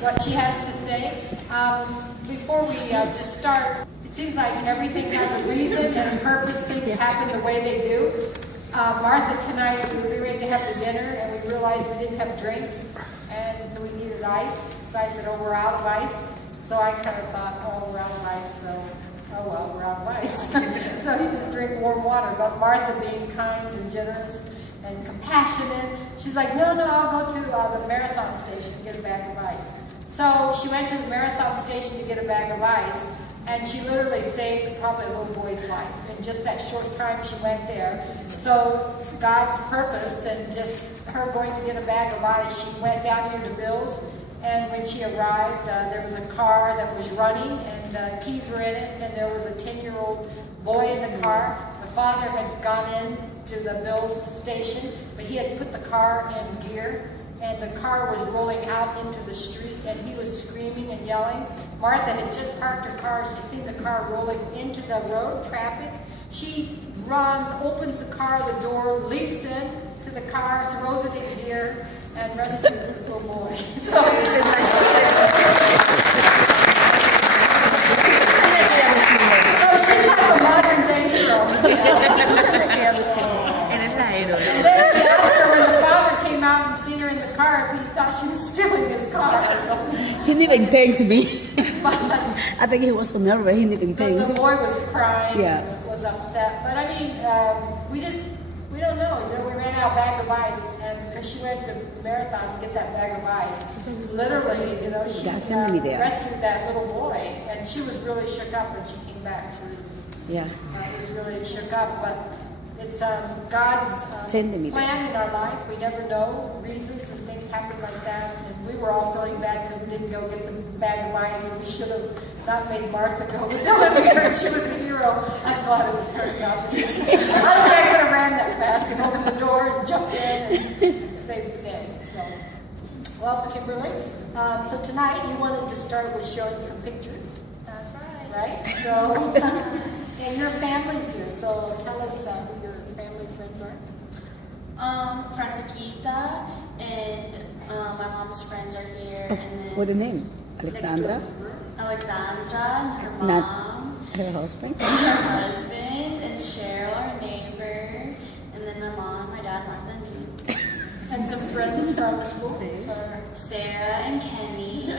what she has to say. Before we just start, it seems like everything has a reason and a purpose. Things happen the way they do. Martha, tonight, we were ready to have the dinner, and we realized we didn't have drinks, and so we needed ice. So I said, oh, we're out of ice. So I kind of thought, oh, we're out of ice, so, oh, well, we're out of ice. So you just drink warm water. But Martha, being kind and generous and compassionate, she's like, no, I'll go to the marathon station and get a bag of ice. So she went to the marathon station to get a bag of ice, and she literally saved probably a little boy's life in just that short time she went there. So God's purpose and just her going to get a bag of ice, she went down here to Bill's, and when she arrived, there was a car that was running, and keys were in it, and there was a 10-year-old boy in the car. The father had gone in to the Bill's station, but he had put the car in gear, and the car was rolling out into the street, and he was screaming and yelling. Martha had just parked her car. She seen the car rolling into the road traffic. She runs, opens the car, the door, leaps in to the car, throws it in gear, and rescues this little boy. So she's like a modern day hero. And then she asked her when the father came out and seen her in the car if he thought she was stealing his car or something. He didn't even thank me. I think he was so nervous, he didn't even thank me. The boy was crying, yeah, and was upset. But I mean, we don't know. You know, we ran out a bag of ice, and because she went to marathon to get that bag of ice, literally, you know, she rescued that little boy, and she was really shook up when she came back. She was really shook up, but it's God's plan in our life. We never know reasons, and things happen like that. And we were all feeling bad because we didn't go get the bag of ice, and we should have not made Martha go. But then when we heard she was the hero, I was glad it was her, not me. I don't think I could have ran that fast and opened the door and jumped in and saved the day. So, well, Kimberly, so tonight you wanted to start with showing some pictures. That's right. Right? So, and your family's here, so tell us who your family friends are. Francisquita and my mom's friends are here. Oh, and then what's the name? Alexandra? Alexandra, her mom. Not her husband? Her husband, and Cheryl, our neighbor. And then my mom, my dad, Martha, and me. And some friends from school. Sarah and Kenny.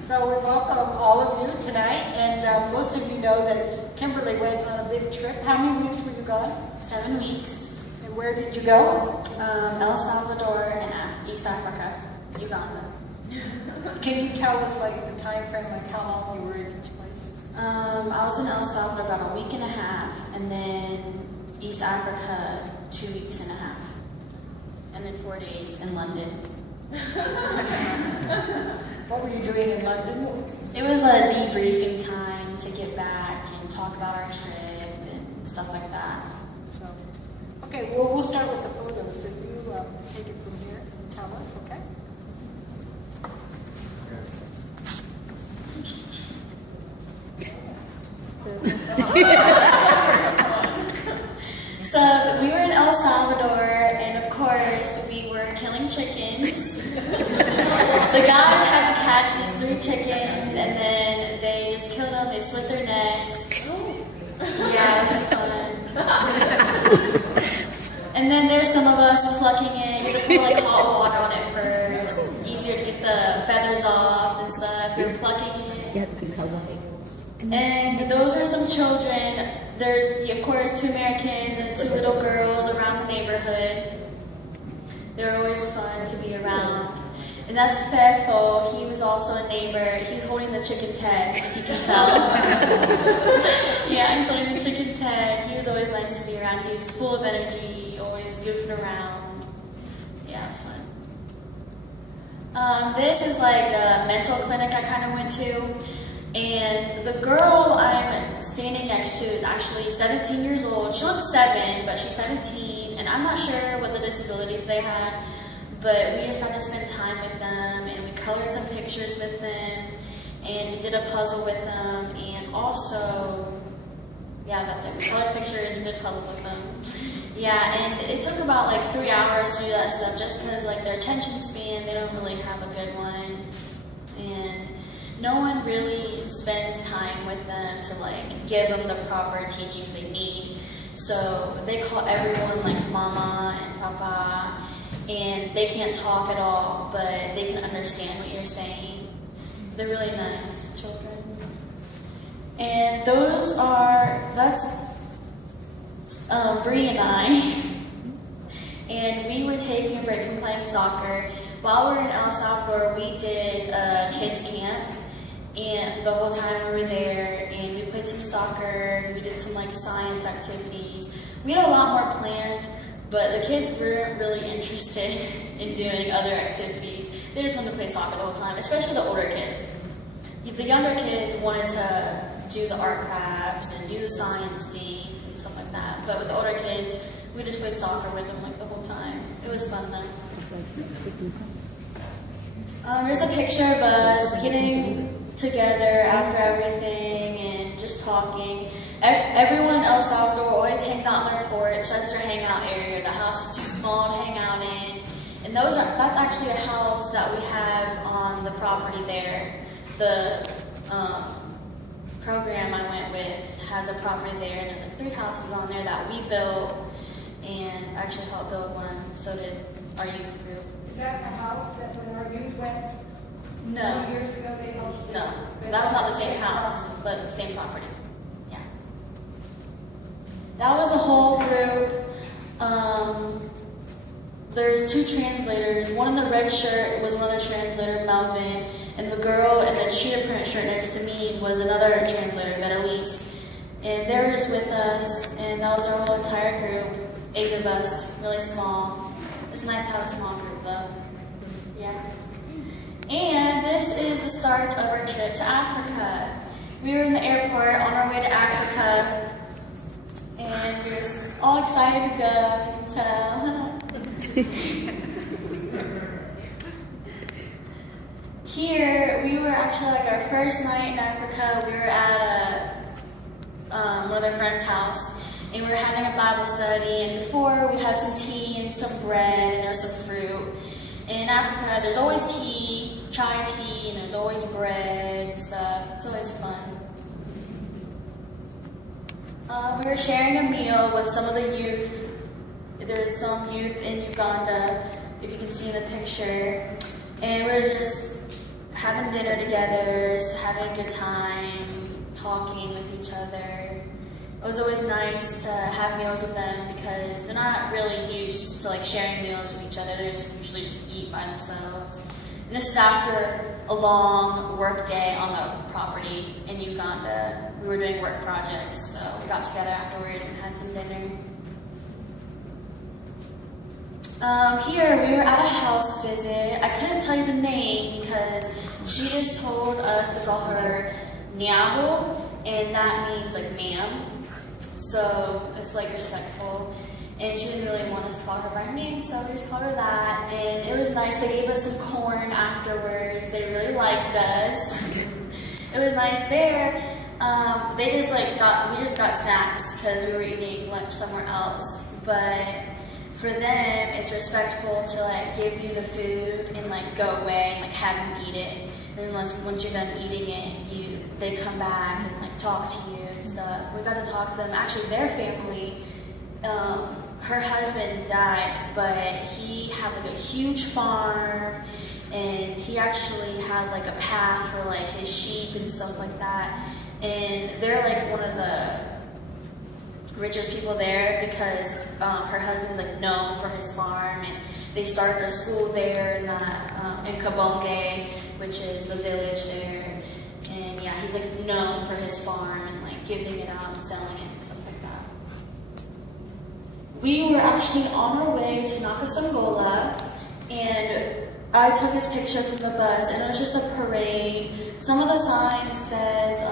So we welcome all of you tonight, and most of you know that Kimberly went on a big trip. How many weeks were you gone? 7 weeks. And where did you go? El Salvador and East Africa, Uganda. Can you tell us like the time frame, like how long you were in each place? I was in El Salvador about a week and a half, and then East Africa 2 weeks and a half, and then 4 days in London. What were you doing in London? It was a debriefing time to get back and talk about our trip and stuff like that. So, okay, well, we'll start with the photos. So you take it from here and tell us, okay? So we were in El Salvador, and of course we were killing chickens. The guys had to catch these 3 chickens, and then they just killed them. They slit their necks. Yeah, it was fun. And then there's some of us plucking it. You have to put like hot water on it first. Easier to get the feathers off and stuff. We were plucking it. And those are some children. There's, of course, 2 Americans and 2 little girls around the neighborhood. They're always fun to be around. And that's Fefo. He was also a neighbor. He's holding the chicken's head, if you can tell. Yeah, he's holding the chicken's head. He was always nice to be around. He was full of energy, always goofing around. Yeah, it's fun. This is like a mental clinic I kind of went to. And the girl I'm standing next to is actually 17 years old. She looks 7, but she's 17, and I'm not sure what the disabilities they had, but we just got to spend time with them, and we colored some pictures with them, and we did a puzzle with them, and also, Yeah, that's it. Color pictures and good colors with them. Yeah, and it took about like 3 hours to do that stuff just because like their attention span, they don't really have a good one. And no one really spends time with them to like give them the proper teachings they need. So they call everyone like mama and papa, and they can't talk at all, but they can understand what you're saying. They're really nice children. And that's Bree and I. And we were taking a break from playing soccer. While we were in El Salvador, we did a kids camp. And the whole time we were there, and we played some soccer, and we did some like science activities. We had a lot more planned, but the kids weren't really interested in doing other activities. They just wanted to play soccer the whole time, especially the older kids. The younger kids wanted to do the art crafts and do the science things and stuff like that. But with the older kids, we just played soccer with them like the whole time. It was fun though. There's a picture of us getting together after everything and just talking. Everyone in El Salvador always hangs out on their porch. That's their hangout area. The house is too small to hang out in. And that's actually a house that we have on the property there. The program I went with has a property there, and there's like 3 houses on there that we built and actually helped build one. So did our youth group. Is that the house that when our youth went No. 2 years ago they helped? No, that's not the same house, but the same property. Yeah. That was the whole group. There's 2 translators. One in the red shirt was one of the translators, Melvin, and the girl in the cheetah print shirt next to me was another translator, Betelise. And they were just with us, and that was our whole entire group, 8 of us, really small. It's nice to have a small group though. Yeah. And this is the start of our trip to Africa. We were in the airport on our way to Africa, and we were just all excited to go, if you can tell. Here, we were actually like our first night in Africa. We were at one of their friends' house, and we were having a Bible study. And before, we had some tea and some bread, and there was some fruit. In Africa, there's always tea, chai tea, and there's always bread and stuff. It's always fun. We were sharing a meal with some of the youth. There's some youth in Uganda, if you can see in the picture. And we were just having dinner together, just having a good time, talking with each other. It was always nice to have meals with them because they're not really used to like sharing meals with each other. They usually just eat by themselves. And this is after a long work day on the property in Uganda. We were doing work projects, so we got together afterward and had some dinner. Here, we were at a house visit. I couldn't tell you the name because she just told us to call her Nyabo, and that means like ma'am. So it's like respectful. And she didn't really want us to call her by her name, so we just called her that. And it was nice. They gave us some corn afterwards. They really liked us. It was nice there. We just got snacks because we were eating lunch somewhere else. But for them, it's respectful to like give you the food and like go away and like have you eat it. And then once you're done eating it, they come back and like talk to you and stuff. We got to talk to them. Actually, their family, her husband died, but he had like a huge farm, and he actually had like a path for like his sheep and stuff like that. And they're like one of the richest people there because her husband's like known for his farm, and they started a school there in Kabonge, which is the village there. And yeah, he's like known for his farm and like giving it out and selling it and stuff like that. We were actually on our way to Nakasongola, and I took this picture from the bus, and it was just a parade. Some of the signs says,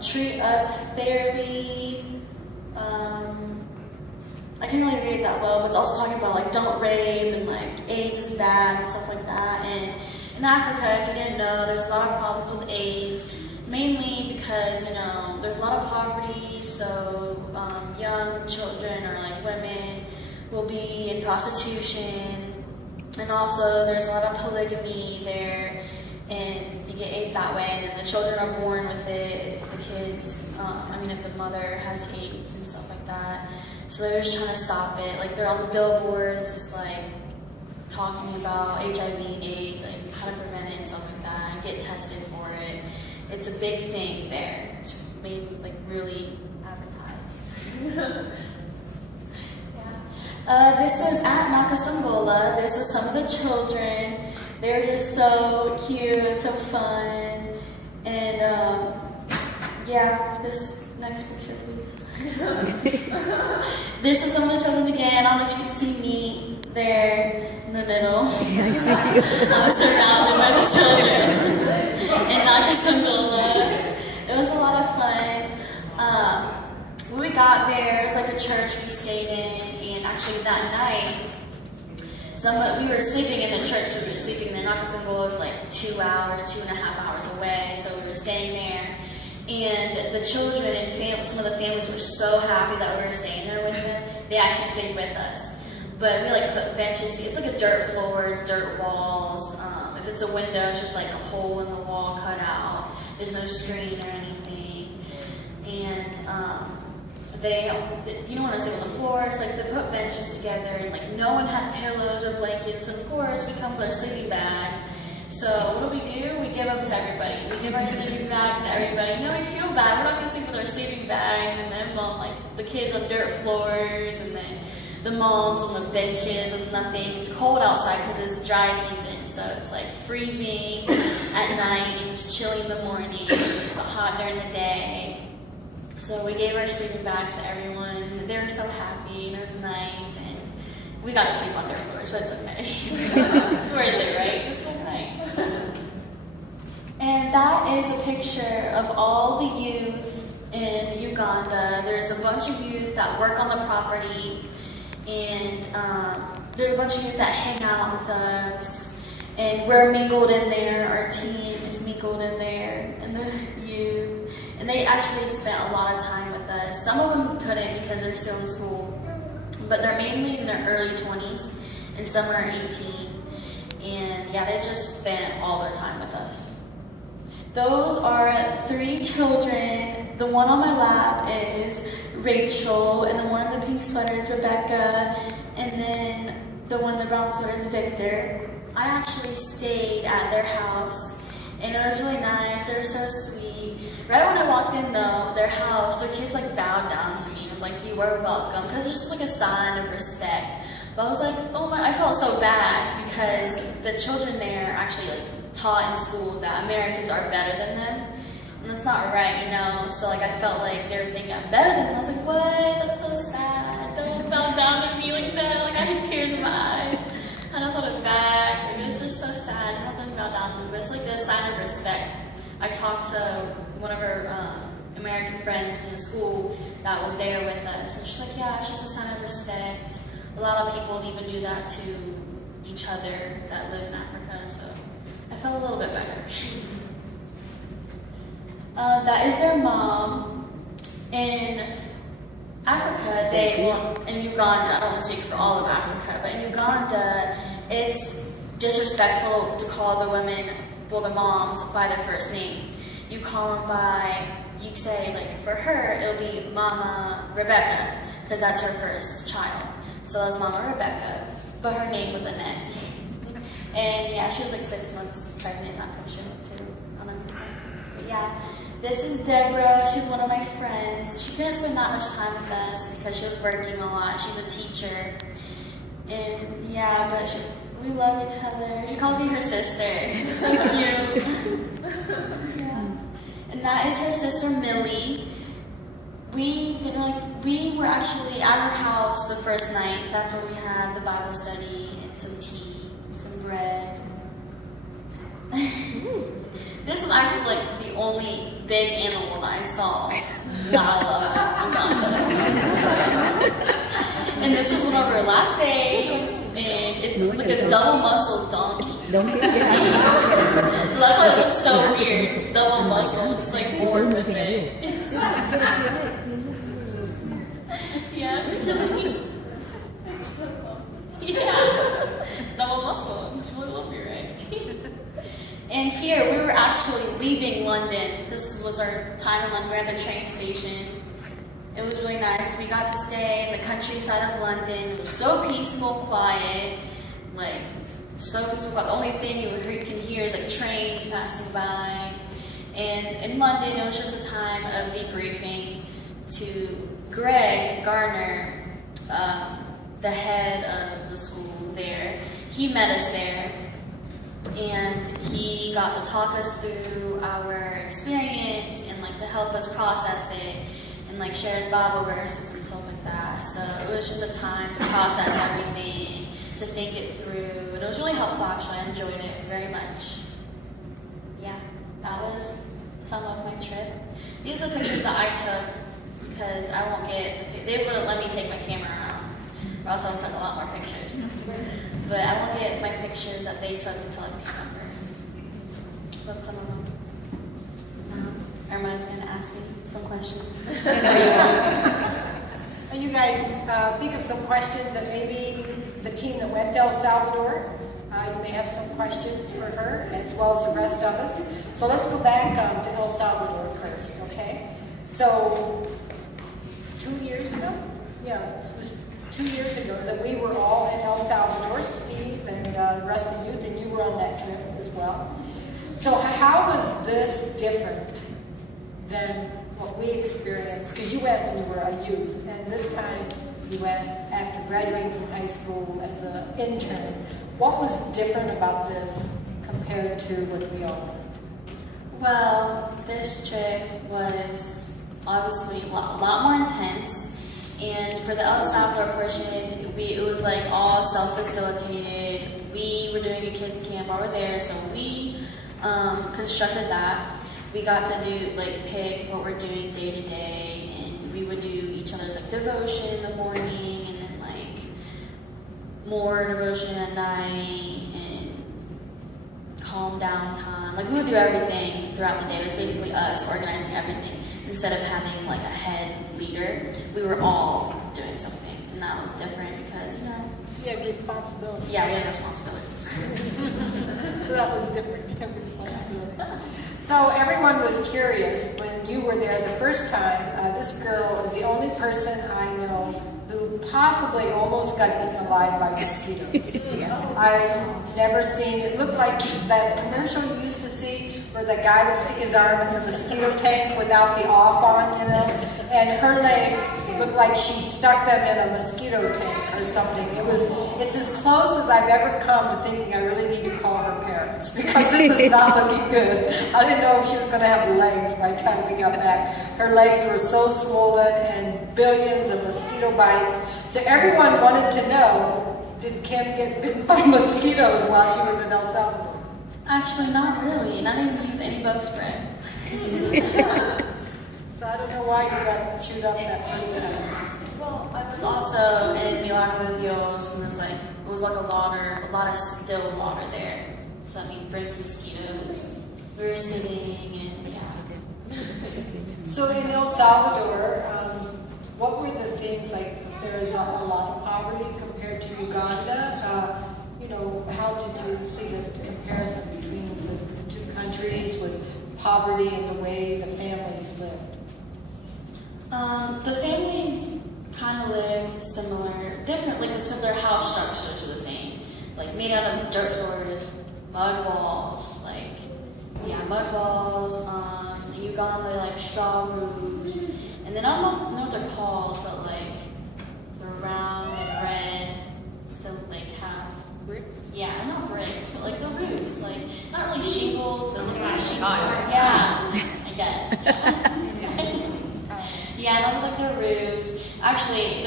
treat us fairly. I can't really read it that well, but it's also talking about like don't rape and like AIDS is bad and stuff like that. And in Africa, if you didn't know, there's a lot of problems with AIDS. And mainly because, you know, there's a lot of poverty, so young children or like women will be in prostitution, and also there's a lot of polygamy there, and you get AIDS that way, and then the children are born with it if the kids, if the mother has AIDS and stuff like that. So they're just trying to stop it. Like they're on the billboards, just like talking about HIV and AIDS, like how to prevent it and stuff like that, and get tested for it. It's a big thing there. It's made like really advertised. Yeah. This was at Nakasangola. This was some of the children. They were just so cute and so fun. And yeah, this next picture, please. This is some of the children again. I don't know if you can see me there in the middle. Yeah, I see you. I was surrounded by the children in Nakasangola. It was a lot of fun. When we got there, it was like a church we stayed in, and actually that night, we were sleeping in the church. We were sleeping there. Nakasangola was like 2 hours, 2.5 hours away, so we were staying there. And the children and some of the families were so happy that we were staying there with them. They actually stayed with us. But we like put benches. It's like a dirt floor, dirt walls. If it's a window, it's just like a hole in the wall cut out. There's no screen or anything. And you don't want to sleep on the floors. Like they put benches together, and like no one had pillows or blankets. So of course we come with our sleeping bags. So what do? We give them to everybody. We give our sleeping bags to everybody. You know, we feel bad. We're not going to sleep with our sleeping bags, and then like the kids on dirt floors, and then the moms on the benches and nothing. It's cold outside because it's dry season, so it's like freezing at night, and it's chilly in the morning, but hot during the day. So we gave our sleeping bags to everyone. They were so happy, and it was nice, and we got to sleep on dirt floors, but it's okay. It's worth it, right? Just one night. And that is a picture of all the youth in Uganda. There's a bunch of youth that work on the property, and there's a bunch of youth that hang out with us, and we're mingled in there. Our team is mingled in there, and the youth, and they actually spent a lot of time with us. Some of them couldn't because they're still in school, but they're mainly in their early 20s, and some are 18. And yeah, they just spent all their time with us. Those are 3 children. The one on my lap is Rachel, and the one in the pink sweater is Rebecca, and then the one in the brown sweater is Victor. I actually stayed at their house, and it was really nice. They were so sweet. Right when I walked in though, their house, their kids like bowed down to me. It was like, "You are welcome," because it's just like a sign of respect. But I was like, oh my, I felt so bad because the children there actually like taught in school that Americans are better than them. And that's not right, you know? So like I felt like they were thinking I'm better than them. I was like, what? That's so sad. Don't bow down to me like that. Like I had tears in my eyes. I don't hold it back. Like, it was just so sad. I don't have to bow down to me. But it's like a sign of respect. I talked to one of our American friends from the school that was there with us. And she's like, yeah, it's just a sign of respect. A lot of people even do that to each other that live in Africa, so I felt a little bit better. That is their mom. In Africa, in Uganda, I don't want to speak for all of Africa, but in Uganda, it's disrespectful to call the women, well, the moms, by their first name. You call them by, you say, like, for her, it'll be Mama Rebecca, because that's her first child. So that was Mama Rebecca, but her name was Annette. And yeah, she was like 6 months pregnant, not quite sure what to. I don't know. But yeah, this is Deborah. She's one of my friends. She couldn't spend that much time with us because she was working a lot. She's a teacher. And yeah, but we love each other. She called me her sister. It's so cute. Yeah. And that is her sister Millie. We were actually at her house the first night. That's where we had the Bible study and some tea and some bread. This was actually like the only big animal that I saw that I loved in Uganda. And this was one of her last days, and it's like a double-muscled donkey. Don't you? So that's why it looks so weird. It's double muscle. It's like born with it. Yeah, it's really. Yeah, double muscle. It's really lovely, right? And here we were actually leaving London. This was our time in London. We were at the train station. It was really nice. We got to stay in the countryside of London. It was so peaceful, quiet, like so peaceful. The only thing you can hear is like trains passing by. And in London, it was just a time of debriefing to Greg Garner, the head of the school there. He met us there, and he got to talk us through our experience and like to help us process it and like share his Bible verses and stuff like that. So it was just a time to process everything, to think it through, and it was really helpful actually. I enjoyed it very much. Yeah, that was some of my trip. These are the pictures that I took because I won't get, they wouldn't let me take my camera around, or else I would take a lot more pictures. But I won't get my pictures that they took until like December. So that's some of them. Everybody's going to ask me some questions. And you guys think of some questions that maybe the team that went to El Salvador, you may have some questions for her as well as the rest of us. So let's go back to El Salvador first, okay? So 2 years ago? Yeah, it was 2 years ago that we were all in El Salvador, Steve and the rest of the youth, and you were on that trip as well. So how was this different than what we experienced? Because you went when you were a youth, and this time you went after graduating from high school as an intern. What was different about this compared to what we all learned? Well, this trip was obviously a lot more intense. And for the El Salvador portion, it was like all self-facilitated. We were doing a kids camp while we're there, so we constructed that. We got to do like pick what we're doing day to day, and we would do each other's like devotion in the morning, and then like more devotion at night, and calm down time. Like we would do everything throughout the day. It was basically us organizing everything. Instead of having like a head leader, we were all doing something, and that was different because, you know, You have responsibility. yeah, we have responsibilities. So that was different, responsibilities. So everyone was curious when you were there the first time. This girl is the only person I know who possibly almost got eaten alive by mosquitoes. I've never seen, it looked like that commercial you used to see where the guy would stick his arm in the mosquito tank without the off on, you know, and her legs looked like she stuck them in a mosquito tank or something. It's as close as I've ever come to thinking I really need to call her parents, because this is not looking good. I didn't know if she was going to have legs by the time we got back. Her legs were so swollen and billions of mosquito bites. So everyone wanted to know, did Kim get bitten by mosquitoes while she was in El Salvador? Actually, not really, and I didn't use any bug spray. So I don't know why you got chewed up that first time. Well, I was also in Milagro de Dios, and it was like a lot of still water there. So I mean, brings mosquitoes. We were sitting and yeah. So in El Salvador, what were the things like? There is a lot of poverty compared to Uganda. You know, how did you see the comparison between the two countries with poverty and the way the families lived? The families kind of lived different, like the similar house structures were the same. Like made out of dirt floors, mud walls, mud walls, in Uganda, like straw roofs. And then I don't know what they're called, but like they're round and red, so like half Bricks? yeah, not bricks, but like the roofs, like not really shingles, but look like shingles. Yeah, I guess. Yeah, those are like their roofs. Actually,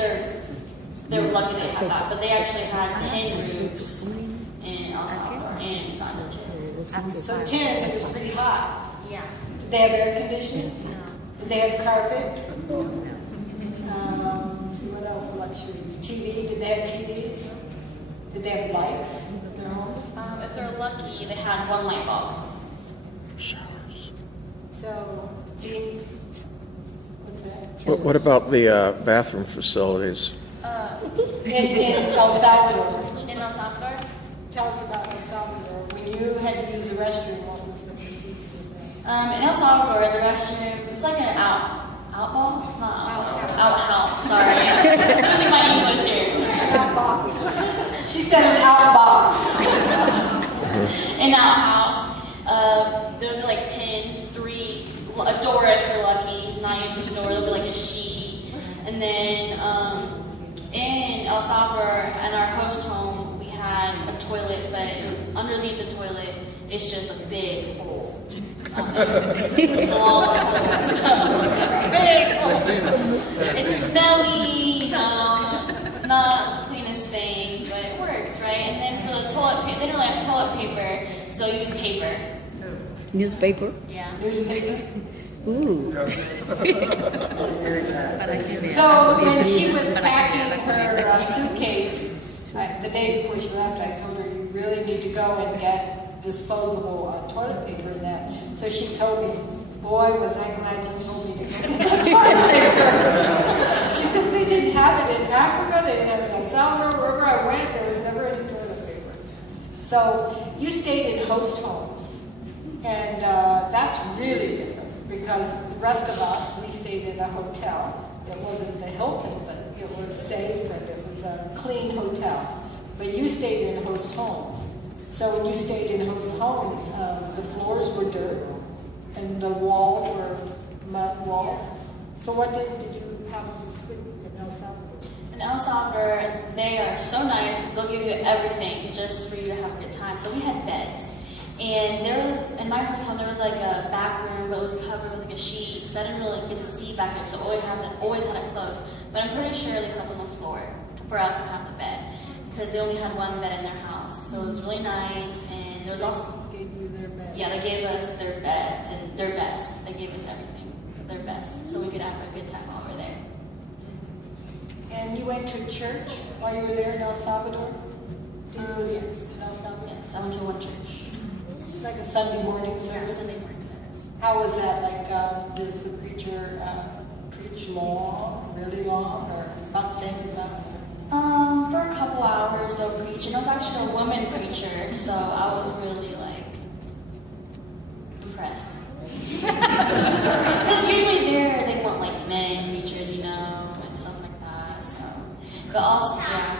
they were lucky they had that, but they actually had tin roofs in El Salvador and Uganda too. So tin, it was pretty hot. Yeah. Did they have air conditioning? No. Did they have carpet? See what else luxuries? TV? Did they have TVs? Did they have lights in their homes? If they're lucky, they had one light bulb. So, these, what's that? What about the bathroom facilities? In El Salvador. In El Salvador? Tell us about El Salvador. When you had to use the restroom, what was the procedure with that? In El Salvador, the restroom, it's like an outball? It's not outhouse, sorry. Using my English here. Outbox. She said an outbox. An outhouse. There'll be like 3, a door if you're lucky, not even a door, there'll be like a sheet. And then in El Salvador, in our host home, we had a toilet, but underneath the toilet, it's just a big hole. Long hole. Big hole. It's smelly, not the cleanest thing, but it works, right? And then for the toilet paper, they don't really have toilet paper, so use paper. Newspaper? Yeah. Ooh. So when she was packing her suitcase, the day before she left, I told her, you really need to go and get disposable toilet paper and that. So she told me, boy, was I glad you told me to go get the toilet paper. She said they didn't have it in Africa, they didn't have it in El Salvador, wherever I went, there was never any toilet paper. So you stayed in host homes. And that's really different because the rest of us, we stayed in a hotel. It wasn't the Hilton, but it was safe and it was a clean hotel. But you stayed in host homes. So when you stayed in host homes, the floors were dirt and the walls were mud walls. So what did you have to sleep in El Salvador? In El Salvador, they are so nice. They'll give you everything just for you to have a good time. So we had beds. And there was, in my host home, there was like a back room, but it was covered with like a sheet, so I didn't really get to see back there, so always had it closed. But I'm pretty sure they slept on the floor for us to have the bed, because they only had one bed in their house. So it was really nice, and there was also... Gave you their bed. Yeah, they gave us their beds, and their best. They gave us everything, their best, so we could have a good time while we're there. And you went to church while you were there in El Salvador? Yes. In El Salvador? Yes, I went to one church. Like a Sunday morning Yeah, service? Sunday morning service. How was that? Like, does the preacher preach long, really long, or about the same as us? For a couple hours they'll preach, and it was actually a woman preacher, so I was really like impressed. Because usually they want like men preachers, and stuff like that. So, but also yeah.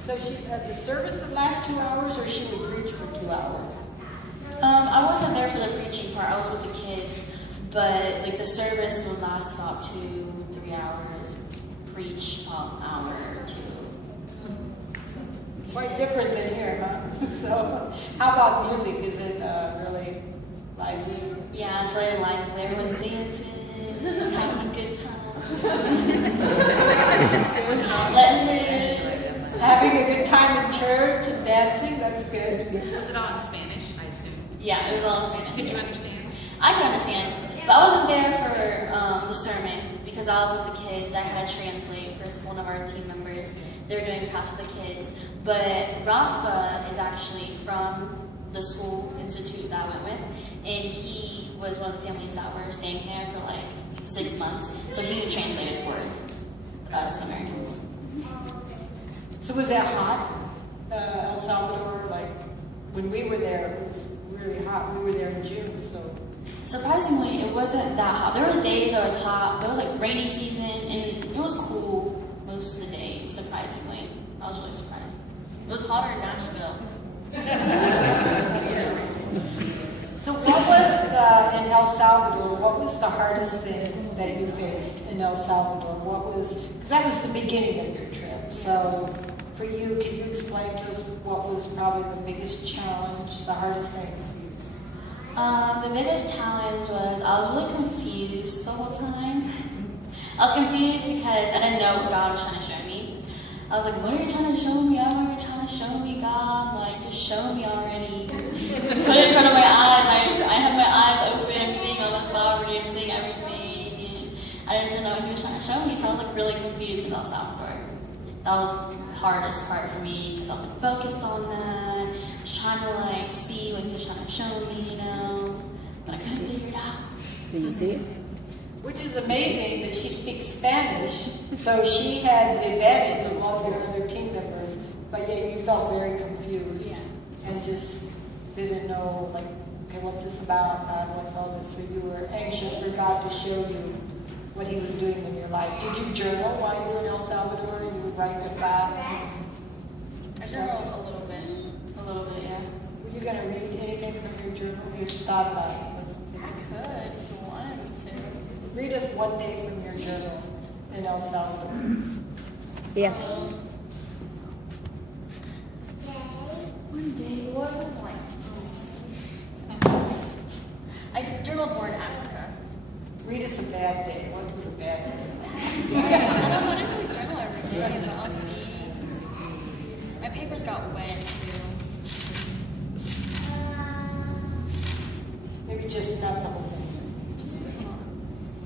So the service would last 2 hours, or she would preach for 2 hours? I wasn't there for the preaching part. I was with the kids, but like the service would last about 2-3 hours. Preach about an hour or 2. Quite different than here, huh? So, how about music? Is it really lively? Yeah, it's really lively. Everyone's dancing, having a good time. Letting live. Having a good time in church and dancing, that's good. Was it all in Spanish, I assume? Yeah, it was all in Spanish. Did you understand? I could understand, but I wasn't there for the sermon because I was with the kids. I had to translate for one of our team members. They were doing class with the kids. But Rafa is actually from the school institute that I went with, and he was one of the families that were staying there for like 6 months, so he translated for us Americans. So was that hot, El Salvador? Like, when we were there, it was really hot. We were there in June, so... Surprisingly, it wasn't that hot. There was days that was hot, but it was like rainy season, and it was cool most of the days, surprisingly. I was really surprised. It was hotter in Nashville. So what was in El Salvador, what was the hardest thing that you faced in El Salvador? Because that was the beginning of your trip. So for you, can you explain to us what was probably the biggest challenge, the hardest thing for you? The biggest challenge was I was really confused the whole time. I was confused because I didn't know what God was trying to show me. I was like, what are you trying to show me? I don't know what you're trying to show me, God. Like, just show me already. Just put it in front of my eyes. I have my eyes open. I'm seeing all this poverty. I'm seeing everything. And I just didn't know what he was trying to show me. So I was like really confused in El Salvador. That was the hardest part for me because I was like focused on that. I was trying to like see what he was trying to show me, you know, but I couldn't figure it out. Did you see it? Which is amazing that she speaks Spanish, so she had the advantage of all your other team members, but yet you felt very confused and just didn't know, like, okay, what's this about, God, what's all this? So you were anxious for God to show you what he was doing in your life. Did you journal while you were in El Salvador? You would write your thoughts? I journaled a little bit, yeah. Were you going to read anything from your journal? You thought about it? I could if you wanted me to. Read us one day from your journal in El Salvador. Yeah. One day, what was like? I journaled more in Africa. Read us a bad day. What was a bad day? I don't really journal every day, but I'll see. My papers got wet too. Maybe just not the whole thing.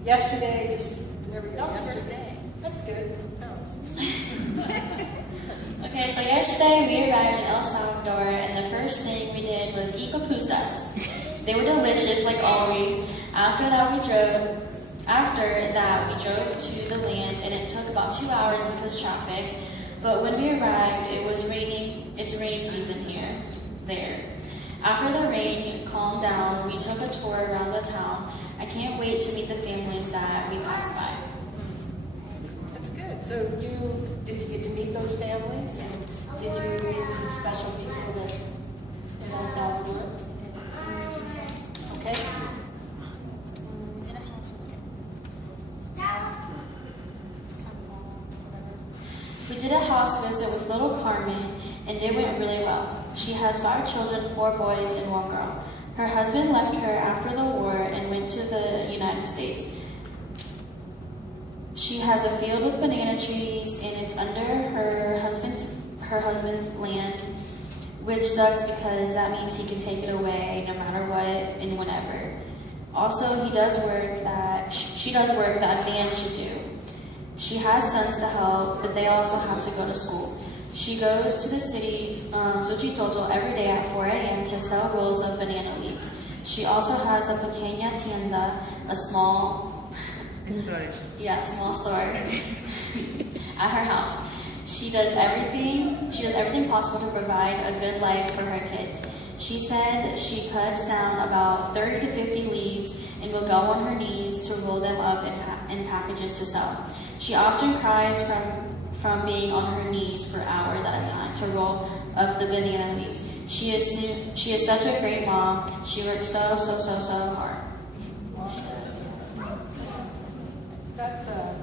Yesterday, just there we go. That was the first day. That's good. Okay, so yesterday we arrived in El Salvador, and the first thing we did was eat pupusas. They were delicious, like always. After that, we drove to the land, and it took about 2 hours because traffic. But when we arrived, it was raining. It's raining season there. After the rain calmed down, we took a tour around the town. I can't wait to meet the families that we passed by. That's good. So did you get to meet those families? And did you meet some special people that in El Salvador? Okay. We did a house visit with little Carmen, and it went really well. She has 5 children, 4 boys and 1 girl. Her husband left her after the war and went to the United States. She has a field with banana trees, and it's under her husband's land, which sucks because that means he can take it away no matter what and whenever. Also, she does work that a man should do. She has sons to help, but they also have to go to school. She goes to the city, Gouty every day at 4 a.m. to sell rolls of banana leaves. She also has a pequeña tienda, a small store at her house. She does everything possible to provide a good life for her kids. She said she cuts down about 30 to 50 leaves and will go on her knees to roll them up in packages to sell. She often cries from being on her knees for hours at a time to roll up the banana leaves. She is such a great mom. She works so hard. That's a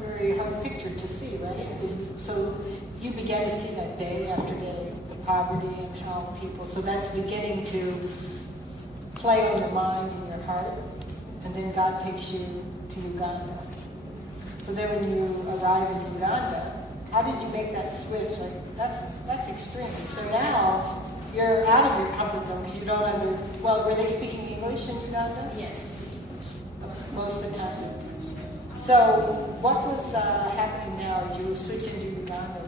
very hard picture to see, right? So you began to see that day after day, the poverty and how people, so that's beginning to play on your mind and your heart, and then God takes you to Uganda. So then when you arrive in Uganda, how did you make that switch? Like, that's extreme. So now you're out of your comfort zone because you don't well, were they speaking English in Uganda? Yes. Most of the time. So what was happening now as you switch into Uganda?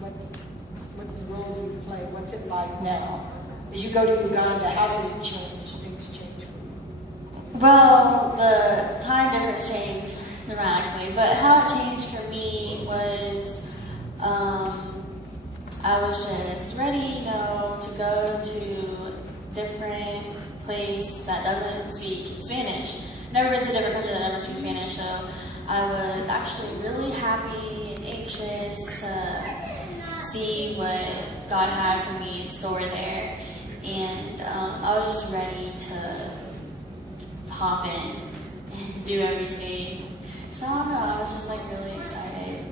What role do you play? What's it like now? As you go to Uganda, how did it change? Things change for you? Well, the time difference changed dramatically, but how it changed for me was I was just ready, to go to different place that doesn't speak Spanish. Never been to a different country that never speaks Spanish, so I was actually really happy and anxious to see what God had for me in store there, and I was just ready to hop in and do everything. So I don't know, I was just like really excited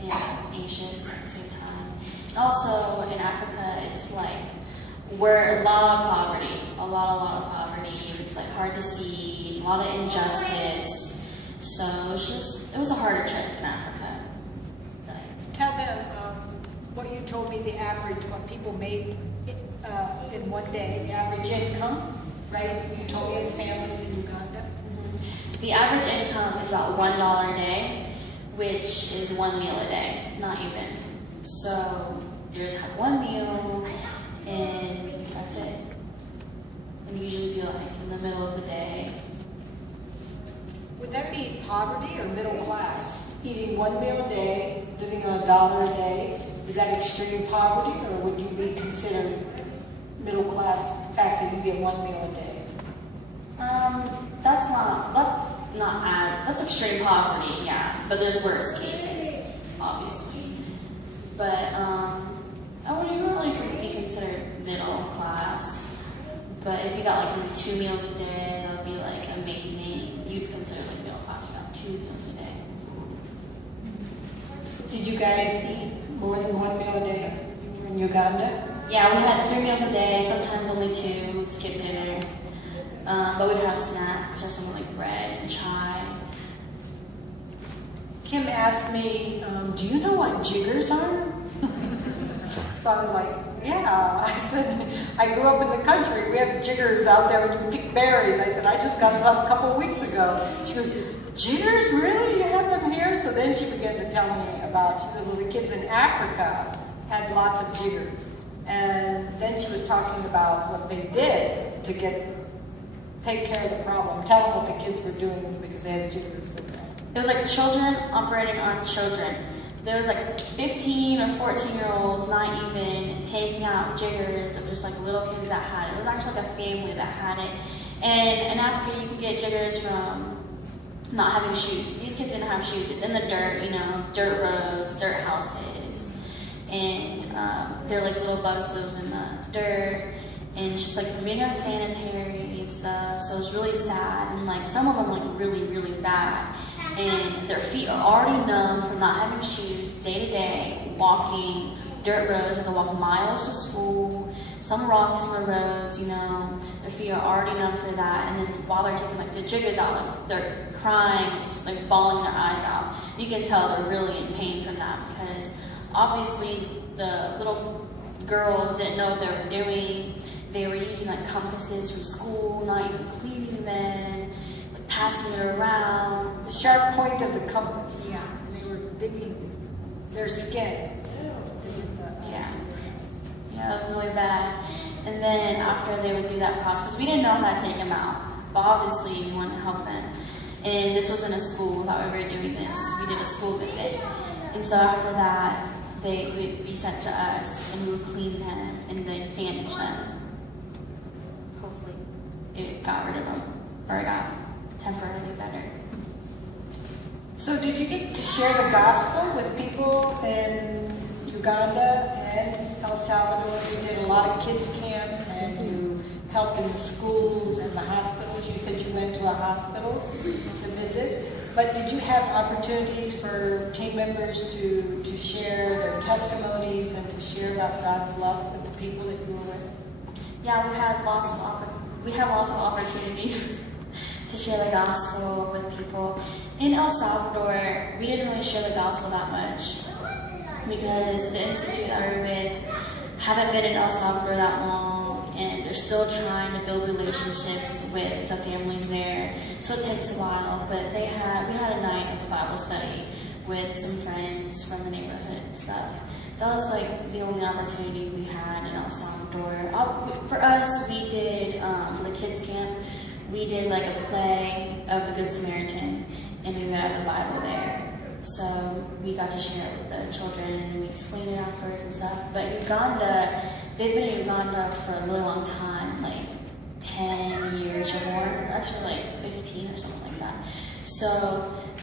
and anxious at the same time. Also in Africa, it's like we're a lot of poverty, a lot of poverty. It's like hard to see, a lot of injustice. So it was a harder trip in Africa. Tell them what you told me, the average, what people made in one day, the average income, right? You told me in families in Uganda. The average income is about $1 a day, which is 1 meal a day, not even. So they just have 1 meal, and that's it. And usually be like in the middle of the day. Would that be poverty or middle class? Eating 1 meal a day, living on $1 a day, is that extreme poverty, or would you be considered middle class, the fact that you get 1 meal a day? That's extreme poverty, yeah. But there's worse cases, obviously. But I wouldn't really be considered middle class. But if you got like maybe 2 meals a day, that would be like amazing. You'd consider like middle class. You got 2 meals a day. Did you guys eat more than 1 meal a day when you were in Uganda? Yeah, we had 3 meals a day, sometimes only 2, we'd skip dinner. But we'd have snacks or something like bread and chai. Kim asked me, do you know what jiggers are? So I was like, yeah. I said, I grew up in the country. We have jiggers out there when you pick berries. I said, I just got some a couple of weeks ago. She goes, jiggers? Really? You have them here? So then she began to tell me about, she said, well, the kids in Africa had lots of jiggers. And then she was talking about what they did to take care of the problem. Tell them what the kids were doing because they had jiggers. It was like children operating on children. There was like 15 or 14-year-olds, not even, taking out jiggers of just like little kids that had it. It was actually like a family that had it. And in Africa, you can get jiggers from not having shoes. These kids didn't have shoes. It's in the dirt, dirt roads, dirt houses. And they're like little bugs living in the dirt. And just like from being unsanitary and stuff. So it was really sad. And like some of them like really, really bad. And their feet are already numb from not having shoes, day to day, walking dirt roads. They walk miles to school, some rocks on the roads, their feet are already numb for that. And then while they're taking like the jiggers out, like they're crying, just like bawling their eyes out. You can tell they're really in pain from that because obviously the little girls didn't know what they were doing. They were using like compasses from school, not even cleaning them, like passing it around. The sharp point of the compass. Yeah. And they were digging their skin. Yeah, it was really bad. And then after they would do that process, we didn't know how to take them out, but obviously we wanted to help them. And this was in a school that we were doing this. We did a school visit. And so after that, they be sent to us, and we would clean them and then bandage them. Hopefully it got rid of them, or it got temporarily better. So did you get to share the gospel with people in Uganda and El Salvador? You did a lot of kids camps and you helped in the schools and the hospitals. You said you went to a hospital to visit. But did you have opportunities for team members to share their testimonies and to share about God's love with the people that you were with? Yeah, we had lots of opportunities to share the gospel with people. In El Salvador, we didn't really share the gospel that much because the institute that we were with haven't been in El Salvador that long, and they're still trying to build relationships with the families there. So it takes a while, but we had a night of Bible study with some friends from the neighborhood and stuff. That was like the only opportunity we had in El Salvador. For us, we did, for the kids camp, we did like a play of the Good Samaritan, and we read out the Bible there. So we got to share it with the children, and we explained it afterwards and stuff. But Uganda, they've been in Uganda for a really long time, like 10 years or more, actually like 15 or something like that. So